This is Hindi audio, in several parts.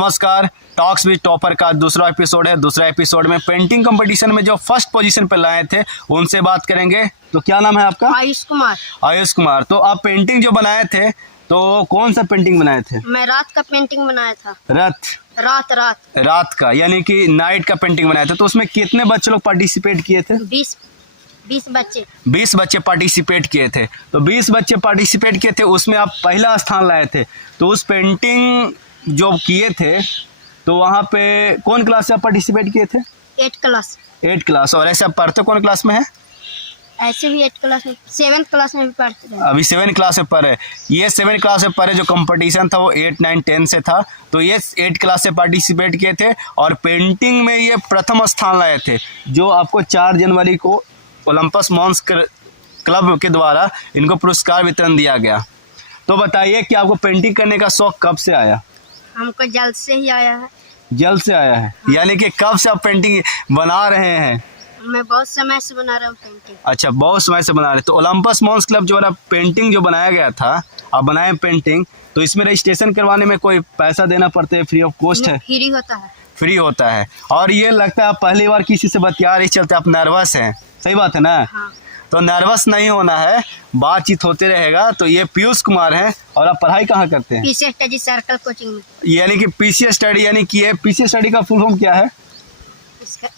नमस्कार, टॉक्स विद टॉपर का दूसरा एपिसोड है। दूसरा एपिसोड में पेंटिंग कंपटीशन में जो फर्स्ट पोजीशन पे लाए थे उनसे बात करेंगे। तो क्या नाम है आपका? आयुष कुमार। आयुष कुमार, तो आप पेंटिंग जो बनाए थे तो कौन सा पेंटिंग बनाए थे? मैं रात का पेंटिंग बनाया था। रात का यानी कि नाइट का पेंटिंग बनाया था। तो उसमें कितने बच्चे लोग पार्टिसिपेट किए थे? 20 बच्चे। 20 बच्चे पार्टिसिपेट किए थे। तो 20 बच्चे पार्टिसिपेट किए थे, उसमें आप पहला स्थान लाए थे। तो उस पेंटिंग जो किए थे तो वहाँ पे कौन क्लास से आप पार्टिसिपेट किए थे? 8 क्लास। 8 क्लास। और ऐसे आप पढ़ते कौन क्लास में है? ऐसे भी 8 क्लास में, 7 क्लास में भी पढ़ते हैं। अभी 7 क्लास में पढ़े। ये 7 क्लास में पढ़े। जो कंपटीशन था वो 8, 9, 10 से था। तो ये 8 क्लास से पार्टिसिपेट किए थे और पेंटिंग में ये प्रथम स्थान लाए थे, जो आपको 4 जनवरी को ओलंपस मॉन्स क्लब के द्वारा इनको पुरस्कार वितरण दिया गया। तो बताइए कि आपको पेंटिंग करने का शौक कब से आया? हमको जल्द से ही आया है। जल्द से आया है। हाँ। यानी कि कब से आप पेंटिंग बना रहे हैं? मैं बहुत समय से बना रहा हूँ पेंटिंग। अच्छा, बहुत समय से बना रहे। तो ओलंपस मॉन्स क्लब जो है पेंटिंग जो बनाया गया था, आप बनाए पेंटिंग, तो इसमें रजिस्ट्रेशन करवाने में कोई पैसा देना पड़ता है? फ्री ऑफ कॉस्ट है? फ्री होता है। फ्री होता है। और ये लगता है आप पहली बार किसी से बतिया रहे चलते आप नर्वस हैं, सही बात है ना? हाँ। तो नर्वस नहीं होना है, बातचीत होते रहेगा। तो ये पीयूष कुमार हैं और आप पढ़ाई कहाँ करते हैं? पीसी स्टडी सर्कल कोचिंग में। यानी कि पीसी स्टडी, यानी कि ये पीसी स्टडी का फुल फॉर्म क्या है? इसका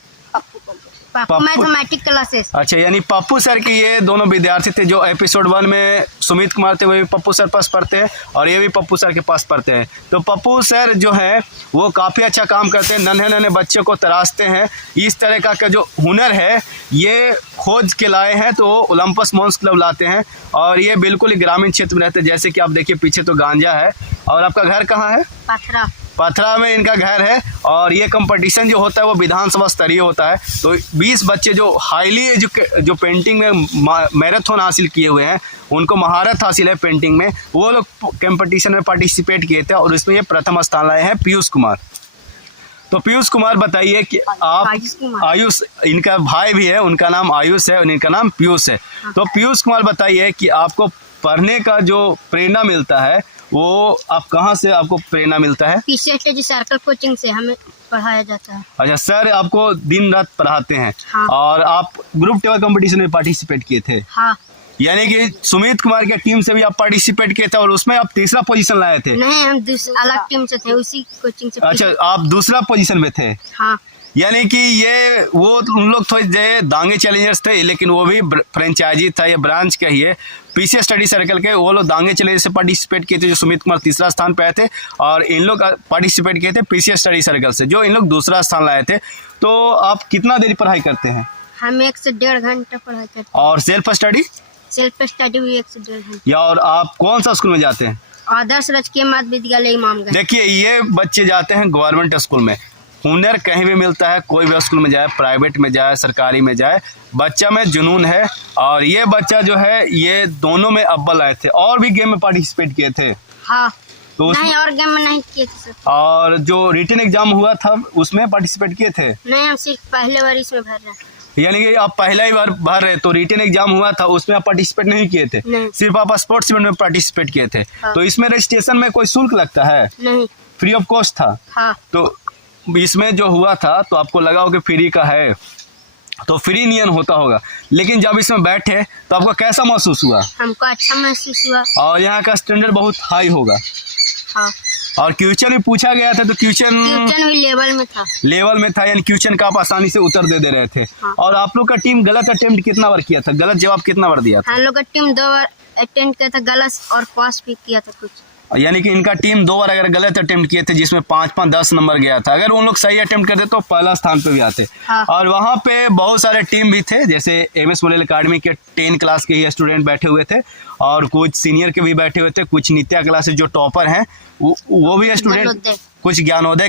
पप्पू मैथमेटिक्स क्लासेस। अच्छा, यानी पप्पू सर के ये दोनों विद्यार्थी थे। जो एपिसोड 1 में सुमित कुमार थे वो भी पप्पू सर पास पढ़ते हैं और ये भी पप्पू सर के पास पढ़ते हैं। तो पप्पू सर जो है वो काफ़ी अच्छा काम करते हैं, नन्हे नन्हे बच्चों को तराशते हैं। इस तरह का जो हुनर है ये खोज के लाए हैं, तो ओलंपस मॉन्स क्लब लाते हैं। और ये बिल्कुल ही ग्रामीण क्षेत्र में रहते हैं। जैसे कि आप देखिए पीछे तो गांजा है। और आपका घर कहाँ है? पथरा में इनका घर है। और ये कंपटीशन जो होता है वो विधानसभा स्तरीय होता है। तो 20 बच्चे जो हाईली जो पेंटिंग में मैराथन हासिल किए हुए हैं, उनको महारत हासिल है पेंटिंग में, वो लोग कंपटीशन में पार्टिसिपेट किए थे और इसमें ये प्रथम स्थान लाए हैं पीयूष कुमार। तो पीयूष कुमार बताइए कि आप आयुष, इनका भाई भी है, उनका नाम आयुष है और इनका नाम पीयूष है। तो पीयूष कुमार बताइए कि आपको पढ़ने का जो प्रेरणा मिलता है वो आप कहाँ से आपको प्रेरणा मिलता है? पीसी स्टडी सर्कल कोचिंग से हमें पढ़ाया जाता है। अच्छा, सर आपको दिन रात पढ़ाते हैं। हाँ। और आप ग्रुप टेबल कंपटीशन में पार्टिसिपेट किए थे? हाँ। यानी कि सुमित कुमार के टीम से भी आप पार्टिसिपेट किए थे और उसमें आप तीसरा पोजीशन लाए थे? नहीं, हम अलग टीम से थे, उसी कोचिंग से। अच्छा, आप दूसरा पोजीशन में थे? हाँ। यानी कि ये वो उन लोग थोड़े दांगे चैलेंजर्स थे, लेकिन वो भी फ्रेंचाइजी था, ये ब्रांच का ही है पीसी स्टडी सर्कल के। वो लोग दांगे चैलेंजर्स से पार्टिसिपेट किए थे, जो सुमित कुमार तीसरा स्थान पे आए थे। और इन लोग पार्टिसिपेट किए थे पीसी स्टडी सर्कल से, जो इन लोग दूसरा स्थान लाए थे। तो आप कितना देर पढ़ाई करते हैं? हम 1 से 1.5 घंटा पढ़ाई करते हैं। और सेल्फ स्टडी भी 1 से 1.5 घंटा। या और आप कौन सा स्कूल में जाते हैं? आदर्श राजकीय माध्य विद्यालय इमामगंज। देखिए ये बच्चे जाते हैं गवर्नमेंट स्कूल में। हुनर कहीं भी मिलता है, कोई भी स्कूल में जाए, प्राइवेट में जाए, सरकारी में जाए, बच्चा में जुनून है। और ये बच्चा जो है ये दोनों में अव्वल आए थे। और भी गेम में पार्टिसिपेट किए थे? हाँ। तो नहीं, और गेम में नहीं किए थे। और जो रिटन एग्जाम हुआ था उसमें पार्टिसिपेट किए थे? नहीं, हम सिर्फ पहले बार इसमें भर रहे। यानी कि आप पहला ही बार भर रहे, तो रिटन एग्जाम हुआ था उसमें आप पार्टिसिपेट नहीं किए थे? सिर्फ आप स्पोर्ट्स इवेंट में पार्टिसिपेट किए थे। हाँ। तो इसमें रजिस्ट्रेशन में कोई शुल्क लगता है? नहीं, फ्री ऑफ कॉस्ट था। हाँ। तो इसमें जो हुआ था तो आपको लगा होगा फ्री का है, तो फ्री नियन होता होगा। लेकिन जब इसमें बैठे तो आपको कैसा महसूस हुआ? हमको अच्छा महसूस हुआ। और यहाँ का स्टैंडर्ड बहुत हाई होगा। हाँ। और क्वेश्चन भी पूछा गया था, तो क्वेश्चन भी लेवल में था, यानी क्वेश्चन का आप आसानी से उत्तर दे रहे थे। हाँ। और आप लोग का टीम गलत अटेम्प्ट कितना बार किया था? गलत जवाब कितना बार दिया था? हम लोग का टीम 2 बार अटेम्प्ट किया था गलत, और पास भी किया था कुछ। यानी कि इनका टीम 2 बार अगर गलत अटेम्प्ट किए थे, जिसमें 5-5, 10 नंबर गया था। अगर उन लोग सही अटेम्प्ट करते तो पहला स्थान पे भी आते। हाँ। और वहाँ पे बहुत सारे टीम भी थे, जैसे MS मॉडल अकेडमी के 10 क्लास के ही स्टूडेंट बैठे हुए थे और कुछ सीनियर के भी बैठे हुए थे, कुछ नित्या क्लास जो टॉपर हैं वो भी स्टूडेंट, कुछ ज्ञानोदय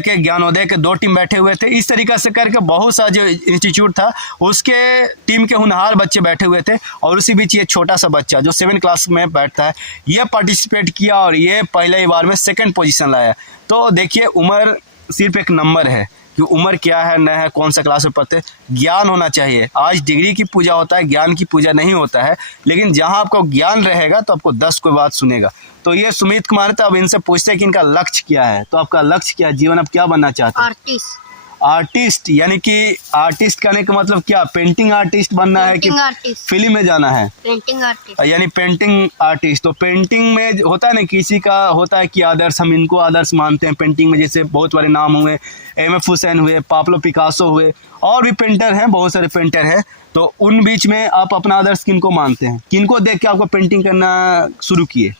के 2 टीम बैठे हुए थे। इस तरीक़े से करके बहुत सा जो इंस्टीट्यूट था उसके टीम के होनहार बच्चे बैठे हुए थे। और उसी बीच ये छोटा सा बच्चा जो 7 क्लास में बैठता है, ये पार्टिसिपेट किया और ये पहले ही बार में 2nd पोजीशन लाया। तो देखिए उम्र सिर्फ एक नंबर है, कि उम्र क्या है न है, कौन सा क्लास में पढ़ते हैं। ज्ञान होना चाहिए। आज डिग्री की पूजा होता है, ज्ञान की पूजा नहीं होता है। लेकिन जहाँ आपको ज्ञान रहेगा तो आपको 10 कोई बात सुनेगा। तो ये सुमित कुमार था। अब इनसे पूछते हैं कि इनका लक्ष्य क्या है। तो आपका लक्ष्य क्या है, जीवन आप क्या बनना चाहते हैं? आर्टिस्ट। आर्टिस्ट, यानी कि आर्टिस्ट करने का मतलब क्या, पेंटिंग आर्टिस्ट बनना है कि पेंटिंग आर्टिस्ट। फिल्म में जाना है? Painting artist. यानी पेंटिंग आर्टिस्ट। तो पेंटिंग में होता है ना, किसी का होता है कि आदर्श, हम इनको आदर्श मानते हैं पेंटिंग में। जैसे बहुत बड़े नाम हुए, एम.एफ. हुसैन हुए, पाब्लो पिकासो हुए, और भी पेंटर हैं, बहुत सारे पेंटर हैं। तो उन बीच में आप अपना आदर्श किनको मानते हैं? किनको देख के आपको पेंटिंग करना शुरू किए?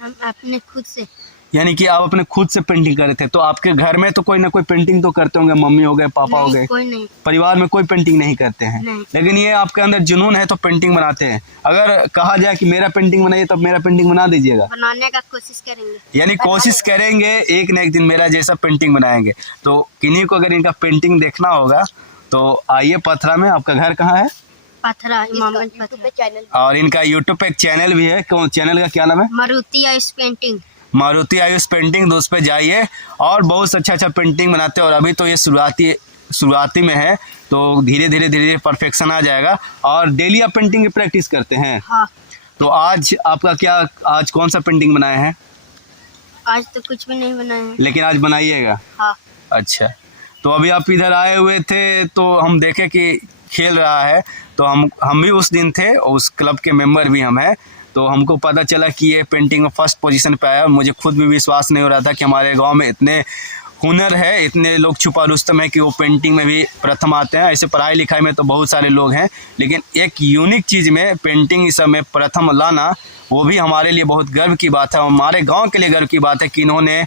हम अपने खुद से। यानी कि आप अपने खुद से पेंटिंग कर रहे थे। तो आपके घर में तो कोई ना कोई पेंटिंग तो करते होंगे, मम्मी हो गए, पापा हो गए। कोई नहीं। परिवार में कोई पेंटिंग नहीं करते हैं। नहीं। लेकिन ये आपके अंदर जुनून है तो पेंटिंग बनाते हैं। अगर कहा जाए कि मेरा पेंटिंग बनाइए तो मेरा पेंटिंग बना दीजिएगा? बनाने का कोशिश करेंगे। यानी कोशिश करेंगे, एक न एक दिन मेरा जैसा पेंटिंग बनाएंगे। तो किन्हीं को अगर इनका पेंटिंग देखना होगा तो आइए पथरा में। आपका घर कहाँ है? पथरा, इमामगंज पथरा। चैनल। और इनका यूट्यूब पे एक चैनल भी है। कौन चैनल का क्या नाम है? मारुति आयुष पेंटिंग। मारुति आयुष पेंटिंग। तो उस पर जाइए, और बहुत अच्छा पेंटिंग बनाते हैं। और अभी तो ये शुरुआती में है, तो धीरे धीरे परफेक्शन आ जाएगा। और डेली आप पेंटिंग की प्रैक्टिस करते हैं? हाँ। तो आज आपका क्या, आज कौन सा पेंटिंग बनाए हैं? आज तो कुछ भी नहीं बनाया है। लेकिन आज बनाइएगा? हाँ। अच्छा। तो अभी आप इधर आए हुए थे तो हम देखे कि खेल रहा है, तो हम भी उस दिन थे, उस क्लब के मेंबर भी हम हैं। तो हमको पता चला कि ये पेंटिंग में फर्स्ट पोजीशन पे आया। मुझे खुद भी विश्वास नहीं हो रहा था कि हमारे गांव में इतने हुनर है, इतने लोग छुपा रुस्तम है कि वो पेंटिंग में भी प्रथम आते हैं। ऐसे पढ़ाई लिखाई में तो बहुत सारे लोग हैं, लेकिन एक यूनिक चीज़ में पेंटिंग इस समय प्रथम लाना, वो भी हमारे लिए बहुत गर्व की बात है। हमारे गाँव के लिए गर्व की बात है कि इन्होंने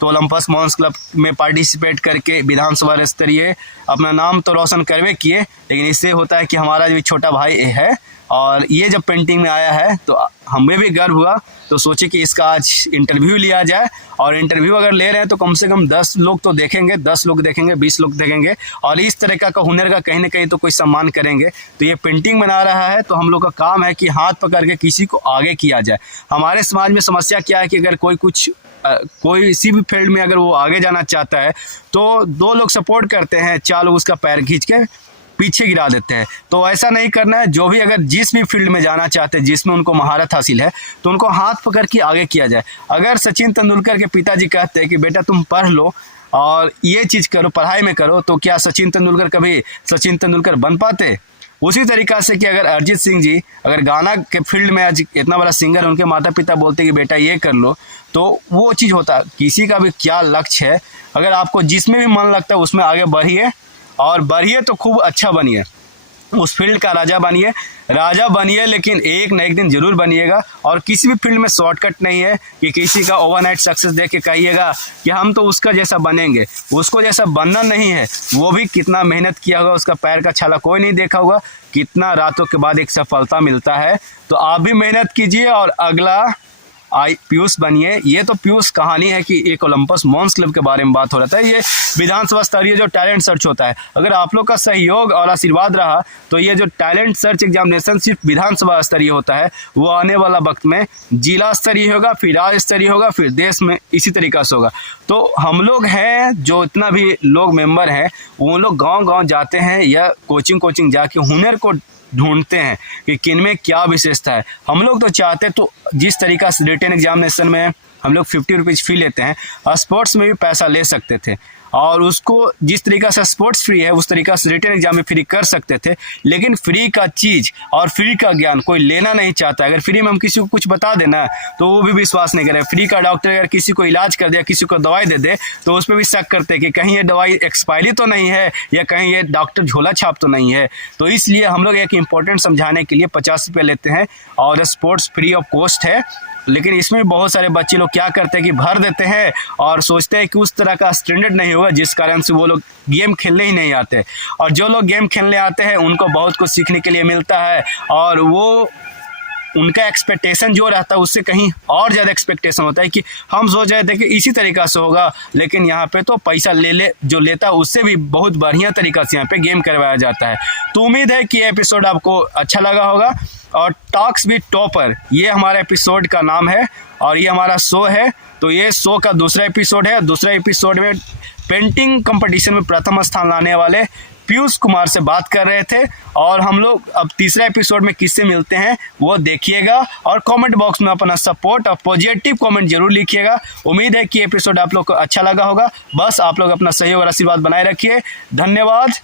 तो ओलंपस मॉन्स क्लब में पार्टिसिपेट करके विधानसभा स्तरीय अपना नाम तो रोशन करवे किए। लेकिन इससे होता है कि हमारा जो छोटा भाई है, और ये जब पेंटिंग में आया है तो हमें भी गर्व हुआ। तो सोचे कि इसका आज इंटरव्यू लिया जाए। और इंटरव्यू अगर ले रहे हैं तो कम से कम 10 लोग तो देखेंगे, 10 लोग देखेंगे, 20 लोग देखेंगे, और इस तरह का हुनर का कहीं ना कहीं तो कोई सम्मान करेंगे। तो ये पेंटिंग बना रहा है, तो हम लोग का काम है कि हाथ पकड़ के किसी को आगे किया जाए। हमारे समाज में समस्या क्या है कि अगर कोई इसी भी फील्ड में अगर वो आगे जाना चाहता है तो 2 लोग सपोर्ट करते हैं, 4 लोग उसका पैर खींच के पीछे गिरा देते हैं। तो ऐसा नहीं करना है। जो भी अगर जिस भी फील्ड में जाना चाहते हैं, जिसमें उनको महारत हासिल है, तो उनको हाथ पकड़ के आगे किया जाए। अगर सचिन तेंदुलकर के पिताजी कहते हैं कि बेटा तुम पढ़ लो और ये चीज़ करो, पढ़ाई में करो, तो क्या सचिन तेंदुलकर कभी सचिन तेंदुलकर बन पाते? उसी तरीक़ा से कि अगर अरिजीत सिंह जी अगर गाना के फील्ड में आज इतना बड़ा सिंगर है, उनके माता पिता बोलते कि बेटा ये कर लो, तो वो चीज़ होता। किसी का भी क्या लक्ष्य है, अगर आपको जिसमें भी मन लगता है उसमें आगे बढ़िए, और बढ़िए तो खूब अच्छा बनिए, उस फील्ड का राजा बनिए। लेकिन एक न एक दिन जरूर बनिएगा। और किसी भी फील्ड में शॉर्टकट नहीं है कि किसी का ओवरनाइट सक्सेस देख के कहिएगा कि हम तो उसका जैसा बनेंगे। उसको जैसा बनना नहीं है, वो भी कितना मेहनत किया होगा, उसका पैर का छाला कोई नहीं देखा होगा, कितना रातों के बाद एक सफलता मिलता है। तो आप भी मेहनत कीजिए और अगला पीयूष बनिए। ये तो पीयूष कहानी है कि एक ओलंपस मॉन्स क्लब के बारे में बात हो रहा था। ये विधानसभा स्तरीय जो टैलेंट सर्च होता है, अगर आप लोग का सहयोग और आशीर्वाद रहा तो ये जो टैलेंट सर्च एग्जामिनेशन सिर्फ विधानसभा स्तरीय होता है, वो आने वाला वक्त में जिला स्तरीय होगा, फिर राज्य स्तरीय होगा, फिर देश में इसी तरीक़ा से होगा। तो हम लोग हैं जो इतना भी लोग मेंबर हैं, वो लोग गाँव जाते हैं या कोचिंग जाके हुनर को ढूंढते हैं कि किन में क्या विशेषता है। हम लोग तो चाहते तो जिस तरीका से रिटन एग्जामिनेशन में हम लोग 50 रुपीज़ फी लेते हैं, स्पोर्ट्स में भी पैसा ले सकते थे, और उसको जिस तरीका से स्पोर्ट्स फ्री है उस तरीका से रिटन एग्जाम में फ्री कर सकते थे। लेकिन फ्री का चीज़ और फ्री का ज्ञान कोई लेना नहीं चाहता। अगर फ्री में हम किसी को कुछ बता देना तो वो भी विश्वास नहीं करे। फ्री का डॉक्टर अगर किसी को इलाज कर दे, किसी को दवाई दे दे, तो उस पर भी शक करते हैं कि कहीं ये दवाई एक्सपायरी तो नहीं है, या कहीं ये डॉक्टर झोला छाप तो नहीं है। तो इसलिए हम लोग एक इम्पोर्टेंट समझाने के लिए 50 रुपये लेते हैं, और स्पोर्ट्स फ्री ऑफ कॉस्ट है। लेकिन इसमें बहुत सारे बच्चे लोग क्या करते हैं कि भर देते हैं और सोचते हैं कि उस तरह का स्टैंडर्ड नहीं होगा, जिस कारण से वो लोग गेम खेलने ही नहीं आते। और जो लोग गेम खेलने आते हैं उनको बहुत कुछ सीखने के लिए मिलता है, और वो उनका एक्सपेक्टेशन जो रहता है उससे कहीं और ज़्यादा एक्सपेक्टेशन होता है कि हम सोच रहे थे कि इसी तरीक़ा से होगा, लेकिन यहाँ पे तो पैसा जो लेता है उससे भी बहुत बढ़िया तरीक़ा से यहाँ पे गेम करवाया जाता है। तो उम्मीद है कि एपिसोड आपको अच्छा लगा होगा। और टॉक्स विद टॉपर, ये हमारा एपिसोड का नाम है और ये हमारा शो है। तो ये शो का दूसरा एपिसोड है। दूसरा एपिसोड में पेंटिंग कंपटीशन में प्रथम स्थान लाने वाले पीयूष कुमार से बात कर रहे थे। और हम लोग अब तीसरा एपिसोड में किससे मिलते हैं वो देखिएगा और कमेंट बॉक्स में अपना सपोर्ट और पॉजिटिव कमेंट जरूर लिखिएगा। उम्मीद है कि एपिसोड आप लोग को अच्छा लगा होगा। बस आप लोग अपना सहयोग और आशीर्वाद बनाए रखिए। धन्यवाद।